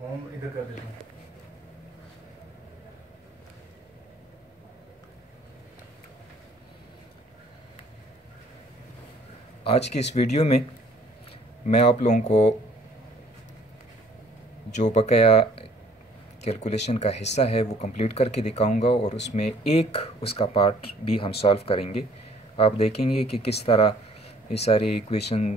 Form इधर कर देता हूँ। आज की इस वीडियो में मैं आप लोगों को जो बकाया कैलकुलेशन का हिस्सा है वो कंप्लीट करके दिखाऊंगा और उसमें एक उसका पार्ट भी हम सॉल्व करेंगे। आप देखेंगे कि किस तरह ये सारी इक्वेशन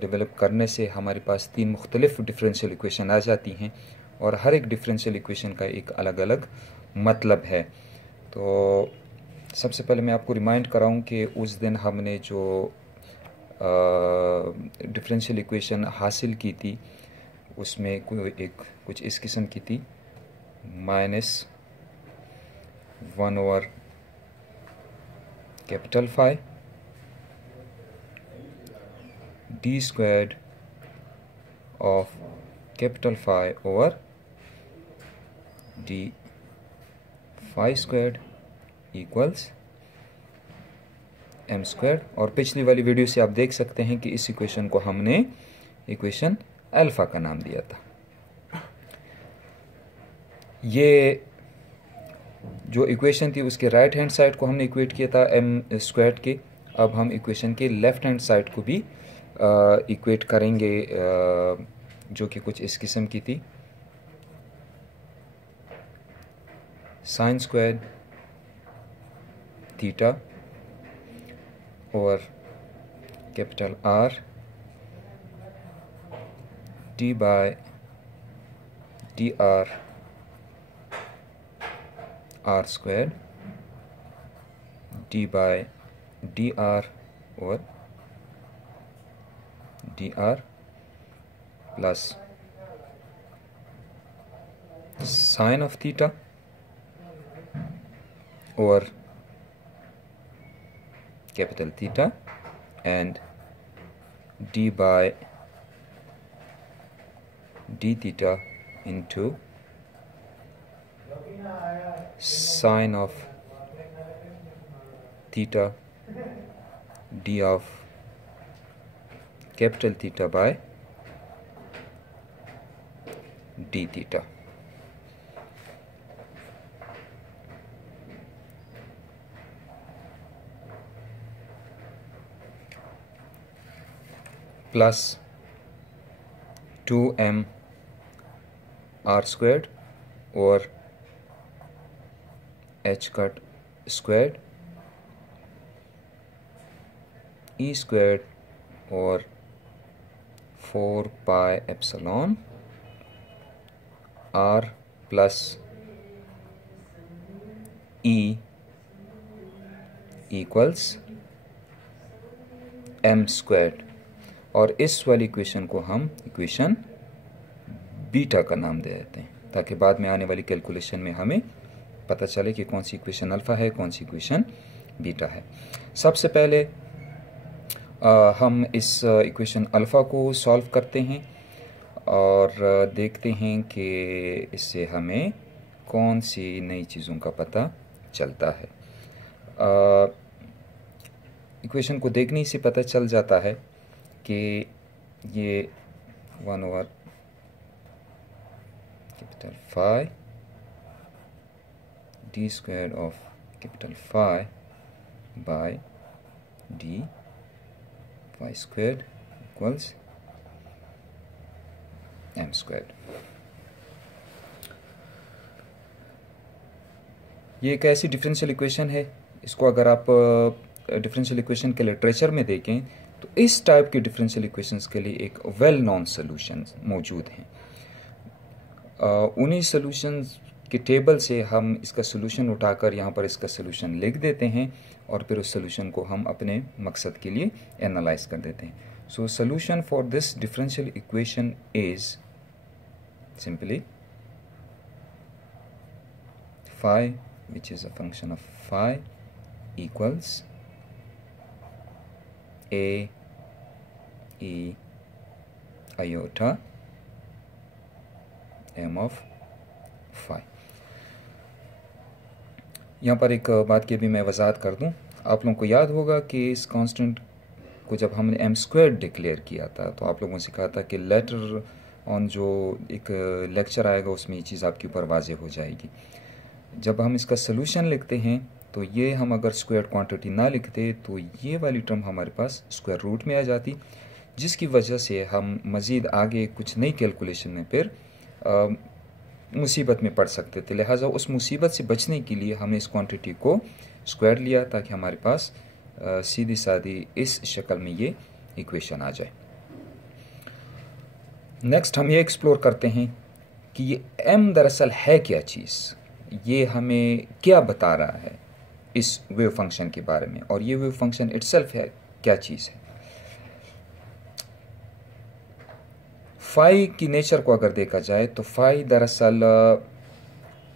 डेवलप करने से हमारे पास 3 मुख्तलिफ डिफरेंशियल इक्वेशन आ जाती हैं और हर एक डिफरेंशियल इक्वेशन का एक अलग अलग मतलब है। तो सबसे पहले मैं आपको रिमाइंड कराऊं कि उस दिन हमने जो डिफरेंशियल इक्वेशन हासिल की थी उसमें कुछ इस किस्म की थी, -capital phi d squared of capital phi over d phi squared equals m squared. और पिछली वाली वीडियो से आप देख सकते हैं कि इस इक्वेशन को हमने इक्वेशन अल्फा का नाम दिया था। ये जो इक्वेशन थी उसके राइट हैंड साइड को हमने इक्वेट किया था एम स्क्वायर्ड के। अब हम इक्वेशन के लेफ्ट हैंड साइड को भी इक्वेट करेंगे, जो कि कुछ इस किस्म की थी, साइन स्क्वायर थीटा और capital R d by d r r square d by d r और d r plus sine of theta और capital theta and d by d theta into sine of theta d of capital theta by d theta. Plus 2m r squared और h cut squared e squared और 4 pi epsilon r plus e equals m squared. और इस वाली equation को हम equation beta का नाम दे देते हैं ताकि बाद में आने वाली कैलकुलेशन में हमें पता चले कि कौन सी इक्वेशन अल्फ़ा है, कौन सी इक्वेशन बीटा है। सबसे पहले हम इस इक्वेशन अल्फ़ा को सॉल्व करते हैं और देखते हैं कि इससे हमें कौन सी नई चीज़ों का पता चलता है। इक्वेशन को देखने से पता चल जाता है कि ये 1/कैपिटल phi d square of capital phi by d phi square equals m square. ये एक ऐसी डिफरेंशियल इक्वेशन है, इसको अगर आप डिफरेंशियल इक्वेशन के लिटरेचर में देखें तो इस टाइप के डिफरेंशियल इक्वेशंस के लिए एक वेल नोन सॉल्यूशन मौजूद हैं। उन्हीं सॉल्यूशंस के टेबल से हम इसका सॉल्यूशन उठाकर यहाँ पर इसका सॉल्यूशन लिख देते हैं और फिर उस सॉल्यूशन को हम अपने मकसद के लिए एनालाइज कर देते हैं। So solution for this differential equation is simply phi, which is a function of phi, equals a e iota m of phi। यहाँ पर एक बात की भी मैं वजाहत कर दूँ। आप लोगों को याद होगा कि इस कांस्टेंट को जब हमने m स्क्वायर डिक्लेयर किया था तो आप लोगों से कहा था कि लेटर ऑन जो एक लेक्चर आएगा उसमें ये चीज़ आपके ऊपर वाज़ेह हो जाएगी। जब हम इसका सलूशन लिखते हैं तो ये हम अगर स्क्वायर क्वांटिटी ना लिखते तो ये वाली टर्म हमारे पास स्क्वायर रूट में आ जाती, जिसकी वजह से हम मज़ीद आगे कुछ नई कैलकुलेशन में फिर मुसीबत में पड़ सकते थे। लिहाजा उस मुसीबत से बचने के लिए हमने इस क्वांटिटी को स्क्वायर लिया ताकि हमारे पास सीधी सादी इस शक्ल में ये इक्वेशन आ जाए। नेक्स्ट हम ये एक्सप्लोर करते हैं कि ये m दरअसल है क्या चीज़, ये हमें क्या बता रहा है इस वेव फंक्शन के बारे में, और ये वेव फंक्शन इटसेल्फ है क्या चीज़ है। फाई की नेचर को अगर देखा जाए तो फाई दरअसल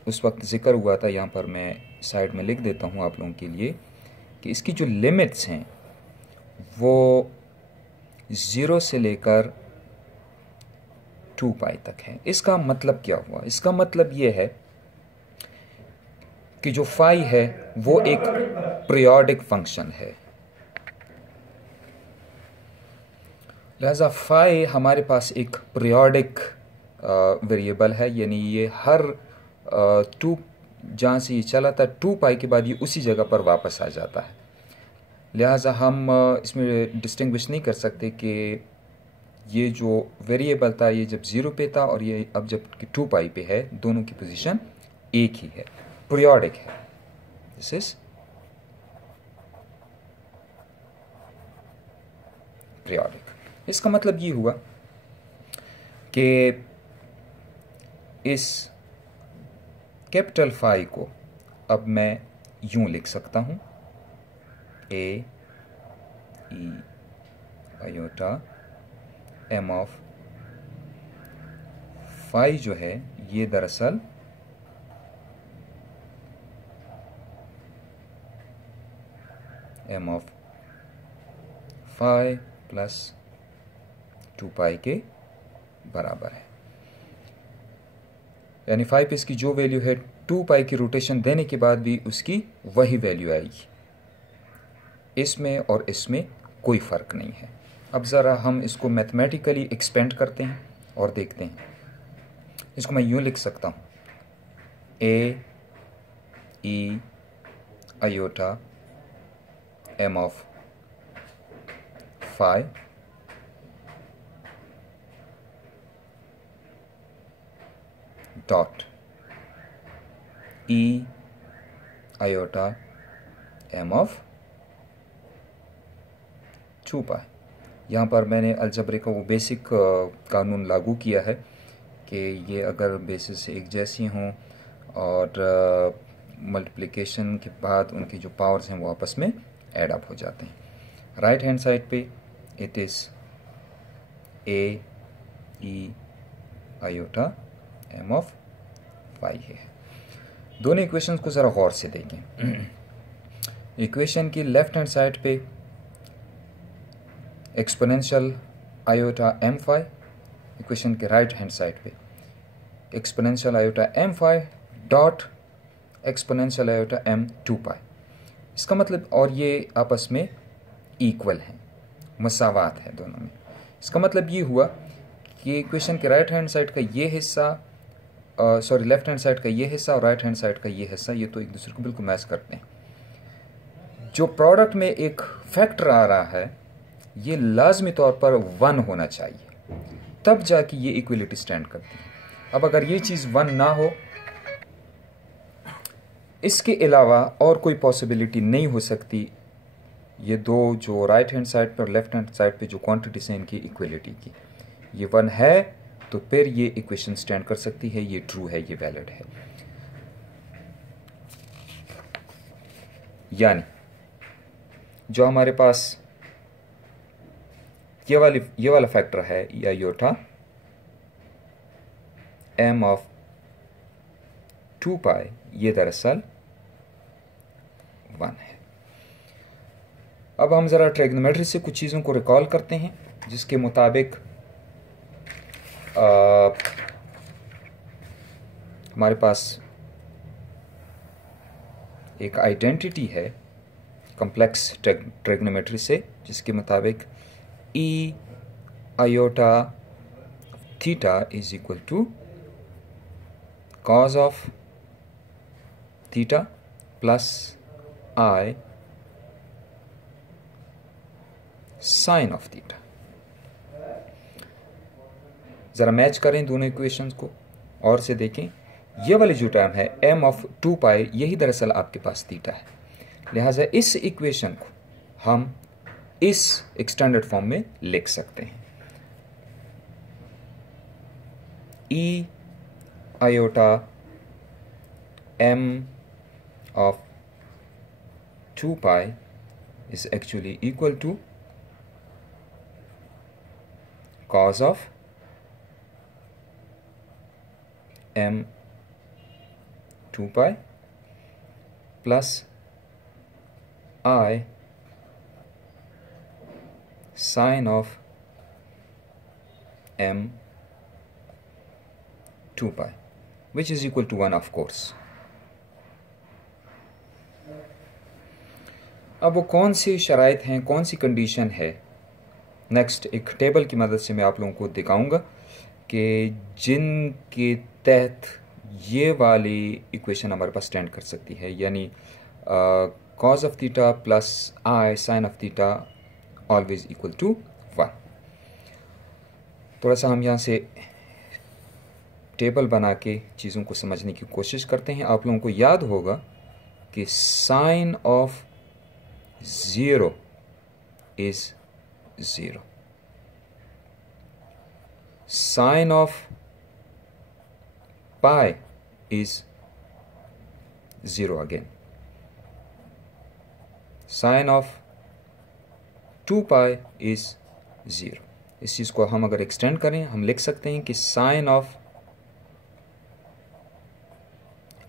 उस वक्त ज़िक्र हुआ था, यहाँ पर मैं साइड में लिख देता हूँ आप लोगों के लिए, कि इसकी जो लिमिट्स हैं वो 0 से लेकर 2 पाई तक है। इसका मतलब क्या हुआ? इसका मतलब ये है कि जो फाई है वो एक पीरियोडिक फंक्शन है। लिहाजा फाई हमारे पास एक पीरियोडिक वेरिएबल है, यानी ये हर 2 जहाँ से ये चला था 2 पाई के बाद ये उसी जगह पर वापस आ जाता है। लिहाजा हम इसमें डिस्टिंग्विश नहीं कर सकते कि ये जो वेरिएबल था ये जब 0 पे था और ये अब जब 2 पाई पे है, दोनों की पोजीशन एक ही है, पीरियोडिक है। This is periodic. इसका मतलब ये हुआ कि इस कैपिटल फाई को अब मैं यूं लिख सकता हूं, A e iota m of phi जो है ये दरअसल m of phi plus 2 pi के बराबर है। यानी 5 इसकी जो वैल्यू है 2 पाई की रोटेशन देने के बाद भी उसकी वही वैल्यू आएगी। इसमें और इसमें कोई फ़र्क नहीं है। अब ज़रा हम इसको मैथमेटिकली एक्सपेंड करते हैं और देखते हैं। इसको मैं यूँ लिख सकता हूँ, A e iota m of phi dot e iota m of 2 pi. यहाँ पर मैंने अलजबरे का वो बेसिक कानून लागू किया है कि ये अगर बेसिस एक जैसी हों और मल्टीप्लिकेशन के बाद उनकी जो पावर्स हैं वो आपस में ऐड अप हो जाते हैं। राइट हैंड साइड पे it is a e iota m of phi है। दोनों इक्वेशंस को ज़रा गौर से देखें। इक्वेशन की लेफ्ट हैंड साइड पे exponential iota m phi, equation के राइट हैंड साइड पे exponential iota m phi dot exponential iota m 2 pi. इसका मतलब, और ये आपस में इक्वल हैं, मसावात है दोनों में। इसका मतलब ये हुआ कि इक्वेशन के राइट हैंड साइड का ये हिस्सा, लेफ्ट हैंड साइड का ये हिस्सा और राइट हैंड साइड का ये हिस्सा, ये तो एक दूसरे को बिल्कुल मैच करते हैं। जो प्रोडक्ट में एक फैक्टर आ रहा है ये लाजमी तौर पर 1 होना चाहिए, तब जाके ये इक्वलिटी स्टैंड करती है। अब अगर ये चीज़ 1 ना हो, इसके अलावा और कोई पॉसिबिलिटी नहीं हो सकती ये दो जो राइट हैंड साइड पर और लेफ्ट हैंड साइड पे जो क्वांटिटीज हैं इनकी इक्वलिटी की। ये 1 है तो फिर ये इक्वेशन स्टैंड कर सकती है, ये ट्रू है, ये वैलिड है। यानी जो हमारे पास ये वाला फैक्टर है आयोटा एम ऑफ 2 पाई, ये दरअसल 1 है। अब हम ज़रा ट्रिग्नोमेट्री से कुछ चीज़ों को रिकॉल करते हैं, जिसके मुताबिक हमारे पास एक आइडेंटिटी है कॉम्प्लेक्स ट्रिग्नोमेट्री से, जिसके मुताबिक e iota theta is equal to cos of theta plus i sine of theta. जरा मैच करें दोनों इक्वेशंस को और से देखें, ये वाली जो टर्म है m ऑफ 2 पाई, यही दरअसल आपके पास थीटा है। लिहाजा इस इक्वेशन को हम इस एक्सटेंडेड फॉर्म में लिख सकते हैं। e iota m of 2 pi is actually equal to cos of m 2 pi plus I sine of m 2 pi, which is equal to 1 of course. अब वो कौन सी शराइत हैं, कौन सी कंडीशन है, नेक्स्ट एक टेबल की मदद से मैं आप लोगों को दिखाऊंगा कि जिनके तहत ये वाली इक्वेशन हमारे पास स्टैंड कर सकती है, यानी cos of theta plus i sine of theta always equal to 1। थोड़ा सा हम यहाँ से टेबल बना के चीज़ों को समझने की कोशिश करते हैं। आप लोगों को याद होगा कि sine of 0 is 0. Sine of pi is 0 again. Sine of 2 pi is 0. इस चीज़ को हम अगर एक्सटेंड करें, हम लिख सकते हैं कि sine of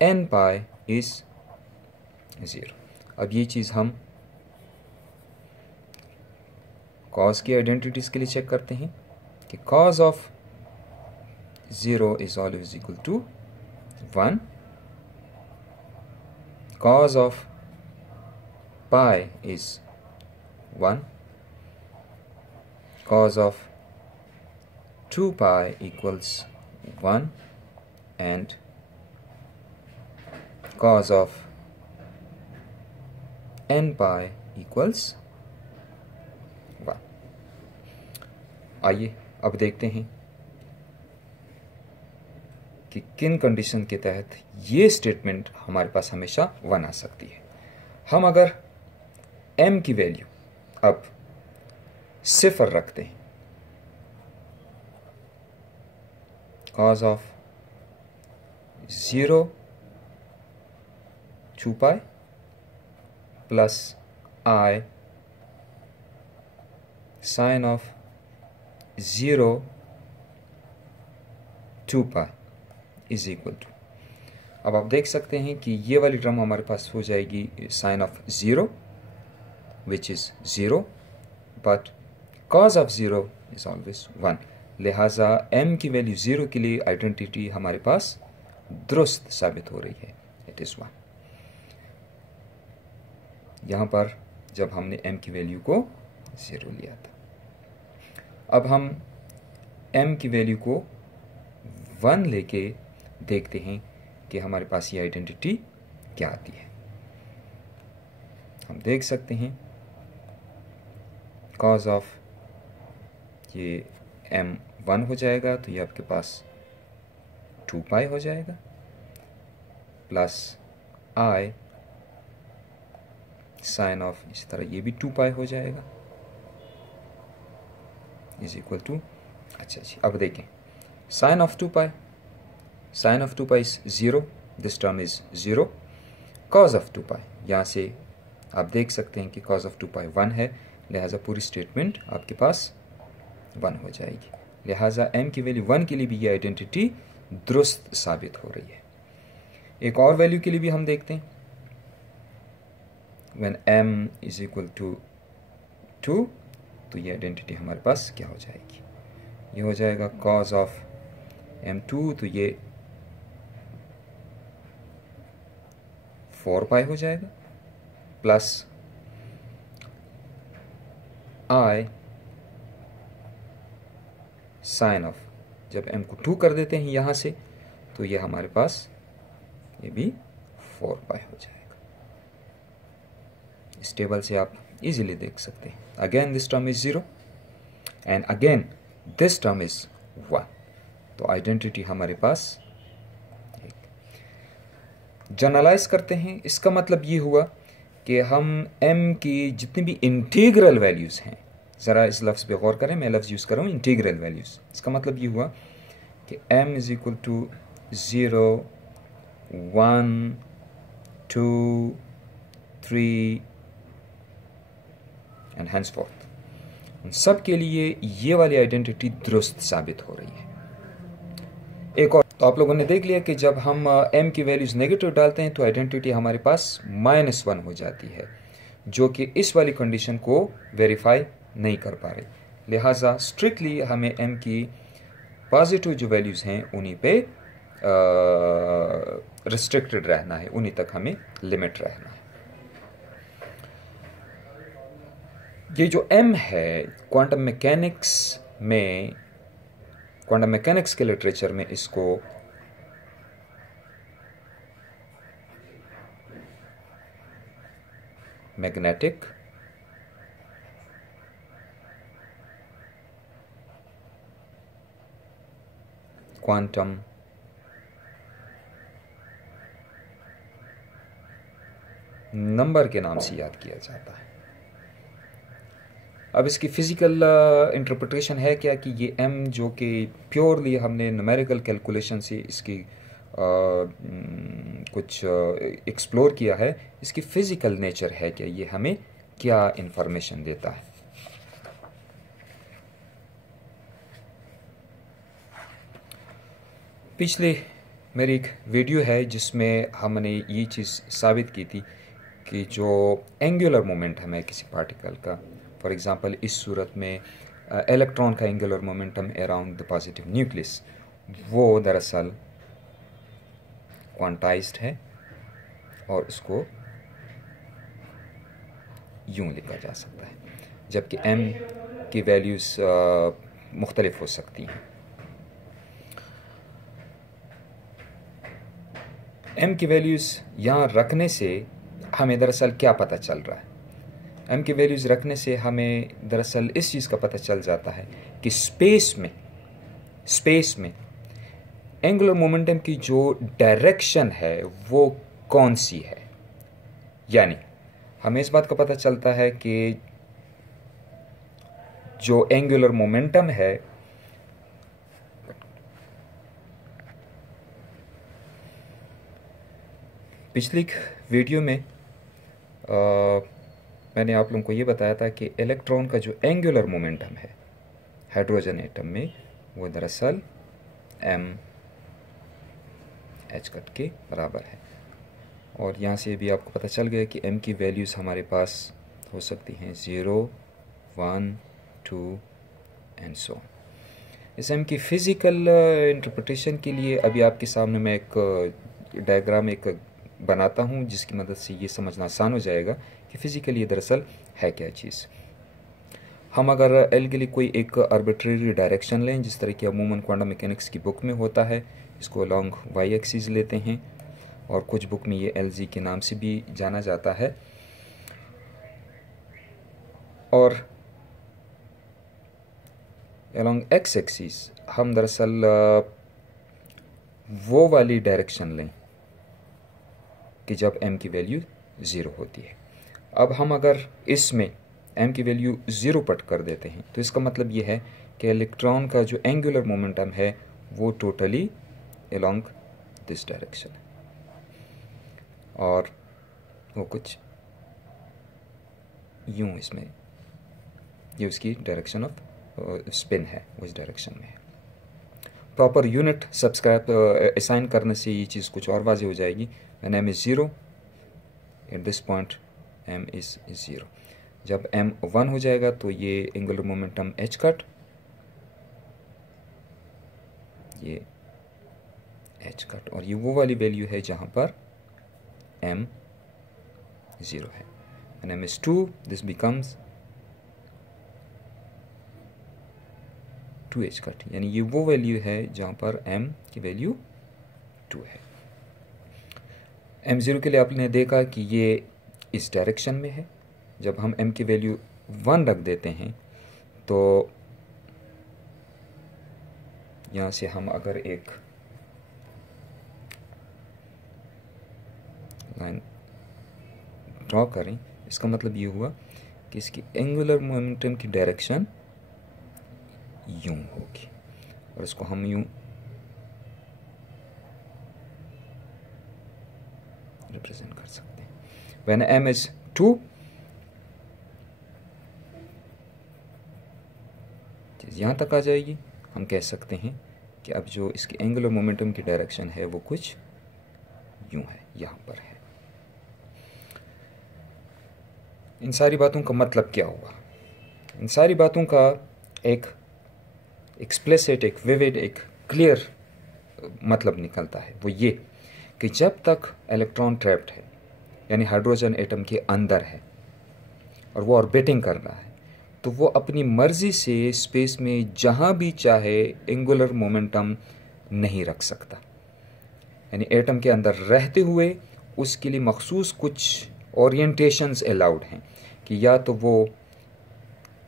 n pi is 0। अब ये चीज़ हम कॉज की आइडेंटिटीज़ के लिए चेक करते हैं कि cos of 0 is always equal to 1, cos of pi is 1, cos of 2 pi equals 1 and cos of n pi equals 1। आइए अब देखते हैं कि किन कंडीशन के तहत ये स्टेटमेंट हमारे पास हमेशा 1 आ सकती है। हम अगर m की वैल्यू अब 0 रखते हैं, cos of 0 2 pi plus I sin of 0 2 pi is equal to, अब आप देख सकते हैं कि ये वाली टर्म हमारे पास हो जाएगी sin of 0 which is 0 but cos of 0 is always 1। लिहाजा m की वैल्यू 0 के लिए आइडेंटिटी हमारे पास दुरुस्त साबित हो रही है, इट इज़ 1। यहाँ पर जब हमने m की वैल्यू को 0 लिया था, अब हम m की वैल्यू को 1 लेके देखते हैं कि हमारे पास ये आइडेंटिटी क्या आती है। हम देख सकते हैं cos ऑफ ये m 1 हो जाएगा तो ये आपके पास 2 पाई हो जाएगा प्लस I साइन ऑफ, इस तरह ये भी 2 पाई हो जाएगा इज इक्वल टू, अच्छा जी अब देखें sine of 2 pi, sine of 2 pi is 0, this term is 0, cos of 2 pi, यहाँ से आप देख सकते हैं कि कॉज ऑफ 2 पाई 1 है, लिहाजा पूरी स्टेटमेंट आपके पास 1 हो जाएगी। लिहाजा m की वैल्यू 1 के लिए भी ये आइडेंटिटी दुरुस्त साबित हो रही है। एक और वैल्यू के लिए भी हम देखते हैं, when m is equal to 2 तो ये आइडेंटिटी हमारे पास क्या हो जाएगी, ये हो जाएगा cos ऑफ m2 तो ये 4 पाई हो जाएगा प्लस I साइन ऑफ जब m को 2 कर देते हैं यहाँ से तो ये हमारे पास ये भी 4 पाई हो जाएगा। इस टेबल से आप इजीली देख सकते हैं। Again this term is 0 and again this term is 1। तो आइडेंटिटी हमारे पास जनरलाइज करते हैं। इसका मतलब ये हुआ कि हम m की जितनी भी इंटीग्रल वैल्यूज़ हैं, ज़रा इस लफ्ज़ पे गौर करें, मैं लफ्ज़ यूज़ कर रहा हूँ इंटीग्रल वैल्यूज़। इसका मतलब ये हुआ कि m is equal to 0, 1, 2, 3 and henceforth, उन सब के लिए ये वाली आइडेंटिटी दुरुस्त साबित हो रही है। एक और, तो आप लोगों ने देख लिया कि जब हम m की वैल्यूज़ नेगेटिव डालते हैं तो आइडेंटिटी हमारे पास -1 हो जाती है, जो कि इस वाली कंडीशन को वेरीफाई नहीं कर पा रही। लिहाजा स्ट्रिक्टली हमें m की पॉजिटिव जो वैल्यूज़ हैं उन्हीं पे रिस्ट्रिक्टेड रहना है, उन्हीं तक हमें लिमिट रहना है। ये जो m है क्वांटम मैकेनिक्स के लिटरेचर में इसको मैग्नेटिक क्वांटम नंबर के नाम से याद किया जाता है। अब इसकी फ़िज़िकल इंटरप्रिटेशन है क्या कि ये m जो कि प्योरली हमने न्यूमेरिकल कैलकुलेशन से इसकी कुछ एक्सप्लोर किया है, इसकी फ़िज़िकल नेचर है क्या, ये हमें क्या इंफॉर्मेशन देता है। पिछले मेरी एक वीडियो है जिसमें हमने ये चीज़ साबित की थी कि जो एंगुलर मोमेंटम है किसी पार्टिकल का, फॉर एग्ज़ाम्पल इस सूरत में इलेक्ट्रॉन का angular momentum around the positive nucleus, वो दरअसल क्वांटाइज्ड है और उसको यूं लिखा जा सकता है, जबकि m की वैल्यूज़ मुख्तलिफ हो सकती हैं। m की वैल्यूज़ यहाँ रखने से हमें दरअसल क्या पता चल रहा है? m की वैल्यूज़ रखने से हमें दरअसल इस चीज़ का पता चल जाता है कि स्पेस में एंगुलर मोमेंटम की जो डायरेक्शन है वो कौन सी है। यानी हमें इस बात का पता चलता है कि जो एंगुलर मोमेंटम है पिछली वीडियो में मैंने आप लोगों को ये बताया था कि इलेक्ट्रॉन का जो एंगुलर मोमेंटम है हाइड्रोजन एटम में वो दरअसल m h कट के बराबर है। और यहाँ से भी आपको पता चल गया कि m की वैल्यूज़ हमारे पास हो सकती हैं 0, 1, 2 एंड सो ऑन। इस m की फ़िज़िकल इंटरप्रिटेशन के लिए अभी आपके सामने मैं एक डायग्राम एक बनाता हूँ जिसकी मदद से ये समझना आसान हो जाएगा कि फ़िज़िकल ये दरअसल है क्या चीज़। हम अगर एल के लिए कोई एक आर्बिट्रेरी डायरेक्शन लें, जिस तरह की अमूमन क्वांटम मैकेनिक्स की बुक में होता है, इसको लॉन्ग वाई एक्सिस लेते हैं और कुछ बुक में ये एल जी के नाम से भी जाना जाता है। और अलॉन्ग एक्स एक्सिस हम दरअसल वो वाली डायरेक्शन लें कि जब m की वैल्यू 0 होती है। अब हम अगर इसमें m की वैल्यू 0 पट कर देते हैं तो इसका मतलब ये है कि इलेक्ट्रॉन का जो एंगुलर मोमेंटम है वो टोटली अलोंग दिस डायरेक्शन है और वो कुछ यूं इसमें ये उसकी डायरेक्शन ऑफ स्पिन है, वो इस डायरेक्शन में है। प्रॉपर यूनिट सब्सक्राइब असाइन करने से ये चीज़ कुछ और वाज़ेह हो जाएगी। When m is 0, at this point m is 0। जब m 1 हो जाएगा तो ये एंगुलर मोमेंटम h कट, ये h कट, और ये वो वाली वैल्यू है जहाँ पर m 0 है। When m is 2, this becomes 2h cut, यानी ये वो वैल्यू है जहाँ पर m की वैल्यू 2 है। m0 के लिए आपने देखा कि ये इस डायरेक्शन में है। जब हम m की वैल्यू 1 रख देते हैं तो यहाँ से हम अगर एक लाइन ड्रॉ करें, इसका मतलब ये हुआ कि इसकी एंगुलर मोमेंटम की डायरेक्शन यूं होगी, और इसको हम यूं रिप्रेजेंट कर सकते हैं। व्हेन m is 2, चीज़ यहाँ तक आ जाएगी, हम कह सकते हैं कि अब जो इसकी एंगुलर मोमेंटम की डायरेक्शन है वो कुछ यूं है, यहाँ पर है। इन सारी बातों का मतलब क्या हुआ? इन सारी बातों का एक एक्सप्लिसिट, एक विविड, एक क्लियर मतलब निकलता है। वो ये कि जब तक इलेक्ट्रॉन ट्रैप्ड है, यानी हाइड्रोजन एटम के अंदर है और वो ऑर्बिटिंग कर रहा है, तो वो अपनी मर्जी से स्पेस में जहाँ भी चाहे एंगुलर मोमेंटम नहीं रख सकता। यानी एटम के अंदर रहते हुए उसके लिए मखसूस कुछ ओरिएंटेशंस अलाउड हैं कि या तो वो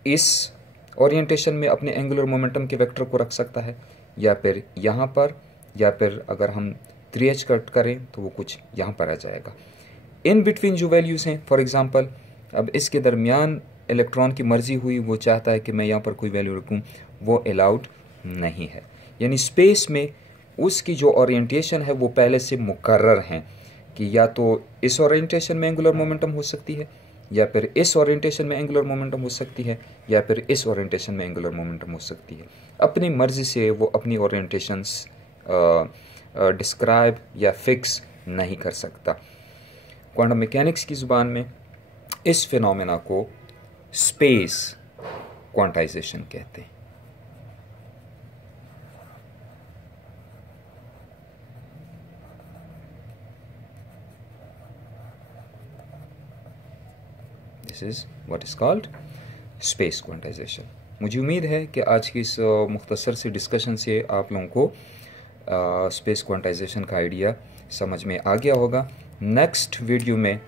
इस ओरिएंटेशन में अपने एंगुलर मोमेंटम के वेक्टर को रख सकता है, या फिर यहाँ पर, या फिर अगर हम 3h कट करें तो वो कुछ यहाँ पर आ जाएगा। इन बिटवीन जो वैल्यूज़ हैं, फॉर एग्जांपल अब इसके दरमियान इलेक्ट्रॉन की मर्जी हुई, वो चाहता है कि मैं यहाँ पर कोई वैल्यू रखूँ, वो अलाउड नहीं है। यानी स्पेस में उसकी जो ओरिएंटेशन है वो पहले से मुकर्रर हैं कि या तो इस ओरिएंटेशन में एंगुलर मोमेंटम हो सकती है, या फिर इस ओरिएंटेशन में एंगुलर मोमेंटम हो सकती है, या फिर इस ओरिएंटेशन में एंगुलर मोमेंटम हो सकती है। अपनी मर्जी से वो अपनी ओरिएंटेशंस डिस्क्राइब या फिक्स नहीं कर सकता। क्वांटम मैकेनिक्स की ज़ुबान में इस फिनोमेना को स्पेस क्वांटाइजेशन कहते हैं। This is what is called space quantization. मुझे उम्मीद है कि आज की इस मुख्तसर से डिस्कशन से आप लोगों को स्पेस क्वांटाइजेशन का आइडिया समझ में आ गया होगा। नेक्स्ट वीडियो में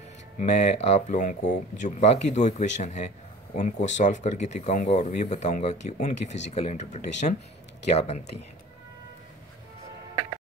मैं आप लोगों को जो बाकी 2 इक्वेशन हैं उनको सॉल्व करके दिखाऊंगा और ये बताऊंगा कि उनकी फ़िज़िकल इंटरप्रिटेशन क्या बनती हैं।